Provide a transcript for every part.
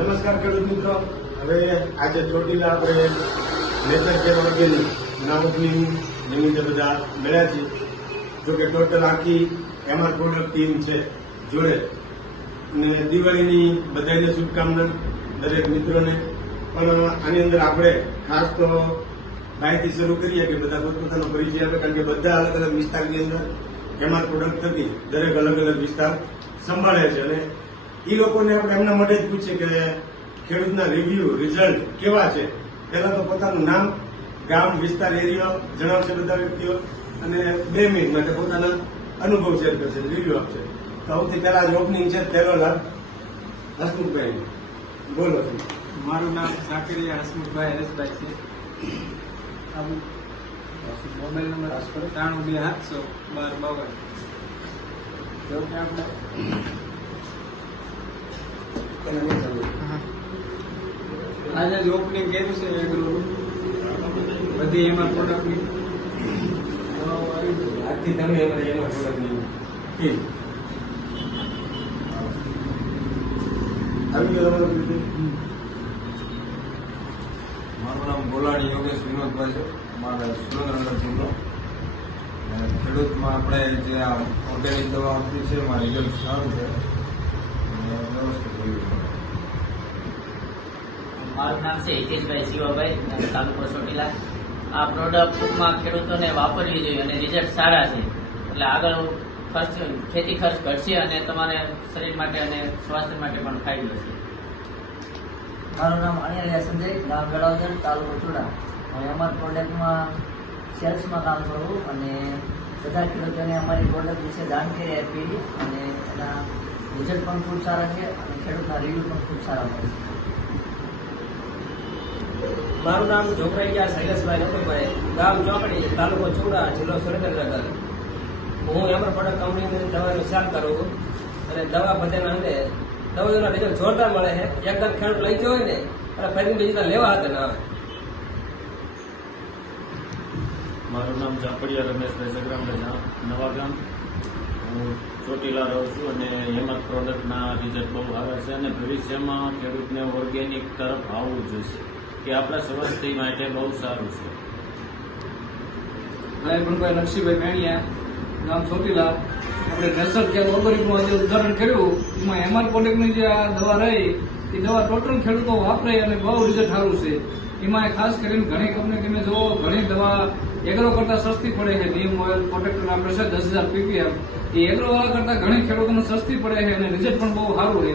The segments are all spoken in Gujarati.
નમસ્કાર ખેડૂત મિત્રો. હવે આજે ચોટીલા આપણે નેચર કેર ઓર્ગેનિક ના ઓપનિંગ નિમિત્તે બધા મળ્યા છે જો કે ટોટલ આખી એમઆર પ્રોડક્ટ ટીમ છે જોડે. ને દિવાળીની બધાને શુભકામના દરેક મિત્રોને. પણ આની અંદર આપણે ખાસ તો માહિતી શરૂ કરીએ કે બધા પોતપોતાનો પરિચય આપે, કારણ કે બધા અલગ અલગ વિસ્તારની અંદર એમઆર પ્રોડક્ટ થકી દરેક અલગ અલગ વિસ્તાર સંભાળે છે. અને એ લોકોને આપણે એમના માટે જ પૂછીએ કે ખેડૂતના રિવ્યુ રિઝલ્ટ કેવા છે? પહેલા તો પોતાનું નામ ગામ વિસ્તાર એરિયો જણાવશે બધા વ્યક્તિઓ અને બે મિનિટ માટે પોતાના અનુભવ શેર કરશે રિવ્યુ આપશે. તો સૌથી પહેલા જ ઓપનિંગ છે પહેલો લાભ હસમુખભાઈ. બોલો છો મારું નામ સાકરિયા હસમુખભાઈ હરેશભાઈ છે. મોબાઈલ નંબર ત્રાણું બે સાતસો બાર બાવન. જો કે આપણે. આજે જ ઓપનિંગ કર્યું છે એગ્રોનું બધી એમાં પ્રોડક્ટની આજથી તમે એમાં એમાં પ્રોડક્ટની આવી ગયો તમારો મારું નામ ગોલાણી યોગેશ વિનોદભાઈ છે. મારે સુરેન્દ્રનગર જિલ્લો. ખેડૂતમાં આપણે જે આ ઓર્ગેનિક દવા આપી છે એમાં રિઝલ્ટ સારું છે. અને વ્યવસ્થિત છે મારું નામ છે હિતેશભાઈ શિવાભાઈ તાલુકો ચોટીલા. આ પ્રોડક્ટ ટૂંકમાં ખેડૂતોને વાપરવી જોઈએ અને રિઝલ્ટ સારા છે. એટલે આગળ ખર્ચ, ખેતી ખર્ચ ઘટશે અને તમારે શરીર માટે અને સ્વાસ્થ્ય માટે પણ ફાયદો છે મારું નામ અણિયારિયા સંજય ગામ ગળાવદર તાલુકો ચુડા હું અમારા પ્રોડક્ટમાં સેલ્સમાં કામ કરું અને બધા ખેડૂતોને અમારી પ્રોડક્ટ વિશે જાણકારી આપી અને એના રિઝલ્ટ પણ ખૂબ સારા છે અને ખેડૂતના રિવ્યુ પણ ખૂબ સારા મળે છે. મારું નામ જોગરાઈયા શૈલેષભાઈ નટુભાઈ ગામ ચોકડી, તાલુકો ચુડા, જિલ્લો સુરેન્દ્રનગર. હું એમર પ્રોડક્ટ કંપનીની દવાનો સેલ કરું અને દવા બધાના અંગે દવાઓના રિઝલ્ટ જોરદાર મળે છે. એકદમ ખેડૂત લઈ ગયો હોય ને, અને ફરી બીજી લેવા હતા ના મારું નામ ચાપડિયા રમેશભાઈ જગરામભાઈ નવા ગામ. હું ચોટીલા રહું છું અને હેમત પ્રોડક્ટના રિઝલ્ટ બહુ આવે છે અને ભવિષ્યમાં ખેડૂતને ઓર્ગેનિક તરફ આવવું જોઈશે. કે આપણા સ્વાસ્થ્ય માટે બહુ સારું છે. ભાઈ નરસિંહભાઈ મેણિયા, ગામ ચોટીલા, આપણે નેસર કેર ઓર્ગેનિકનું આજે ઉદાહરણ કર્યું, એમાં પ્રોડક્ટની જે આ દવા રહી, એ દવા ટોટલ ખેડૂતો વાપરે અને બહુ રિઝલ્ટ સારું છે. એમાં ખાસ કરીને ઘણી કંપની તમે જુઓ, ઘણી દવા એગ્રો કરતા સસ્તી પડે છે. નીમ ઓઇલ પ્રોટેક્ટર આપણે છે દસ હજાર પીપીએમ એ એગ્રો વાળા કરતા ઘણી ખેડૂતોને સસ્તી પડે છે અને રિઝલ્ટ પણ બહુ સારું છે.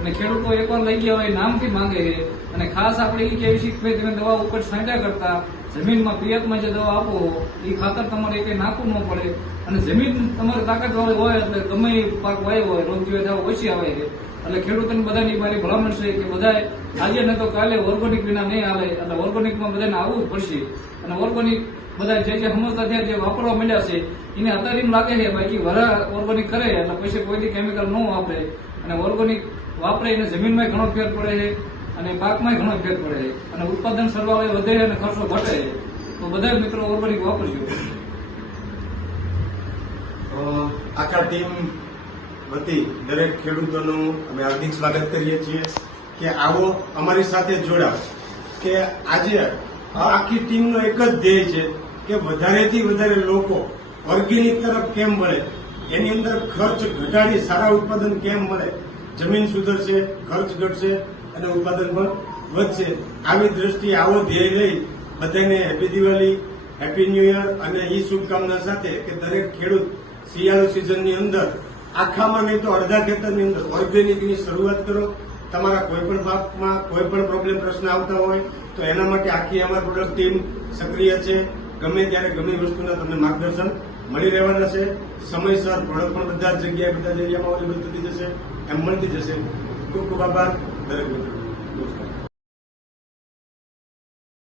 અને ખેડૂતો એકવાર લઈ ગયા હોય નામથી માંગે છે. અને ખાસ આપણે એ કહેવી છીએ કે તમે દવા ઉપર છાંટ્યા કરતા, જમીનમાં પિયતમાં જે દવા આપો એ ખાતર તમારે કંઈ નાખવું ન પડે. અને જમીન તમારે તાકાતવાળી હોય એટલે ગમે પાક વાય હોય, રોગ દવા ઓછી આવે છે. એટલે ખેડૂતોને બધાની મારી ભલામણ છે કે બધાએ આજે ન તો કાલે ઓર્ગોનિક વિના નહીં આવે એટલે ઓર્ગોનિકમાં બધાને આવવું જ પડશે. અને ઓર્ગોનિક બધા જે જે સમજતા થયા જે વાપરવા માંડ્યા છે. એને અત્યારે એમ લાગે છે બાકી વરા ઓર્ગોનિક કરે એટલે પછી કોઈથી કેમિકલ ન વાપરે. અને ઓર્ગોનિક વાપરે એને જમીનમાં ઘણો ફેર પડે છે અને પાકમાં ઘણો ફેર પડે છે. અને ઉત્પાદન સરવાળે વધે અને ખર્ચો ઘટે છે. તો બધા મિત્રો ઓર્ગોનિક વાપરજો. આખા ટીમ વતી દરેક ખેડૂતોનું અમે હાર્દિક સ્વાગત કરીએ છીએ કે આવો અમારી સાથે જોડાવ કે આજે આખી ટીમનો એક જ ધ્યેય છે કે વધારેથી વધારે લોકો ઓર્ગેનિક તરફ કેમ મળે એની અંદર ખર્ચ ઘટાડી સારા ઉત્પાદન કેમ મળે? જમીન સુધરશે, ખર્ચ ઘટશે અને ઉત્પાદન પણ વધશે. આવી દ્રષ્ટિએ આવો ધ્યેય લઈ બધાને happy Diwali happy new year અને એ શુભકામના સાથે કે દરેક ખેડૂત શિયાળુ સિઝનની અંદર, આખામાં નહીં તો અડધા ખેતરની અંદર ઓર્ગેનિકની શરૂઆત કરો. તમારા કોઈ પણ પાકમાં કોઈ પણ પ્રોબ્લેમ પ્રશ્ન આવતા હોય તો એના માટે આખી અમારી પ્રોડક્ટ ટીમ સક્રિય છે. ગમે ત્યારે ગમે વસ્તુના તમને માર્ગદર્શન મળી રહેવાના છે. સમયસર પ્રોડક્ટ પણ બધા જ જગ્યાએ, બધા જ એરિયામાં અવેલેબલ થતી જશે, એમ મળતી જશે. ખૂબ ખૂબ આભાર, દરેક મિત્રો નમસ્કાર.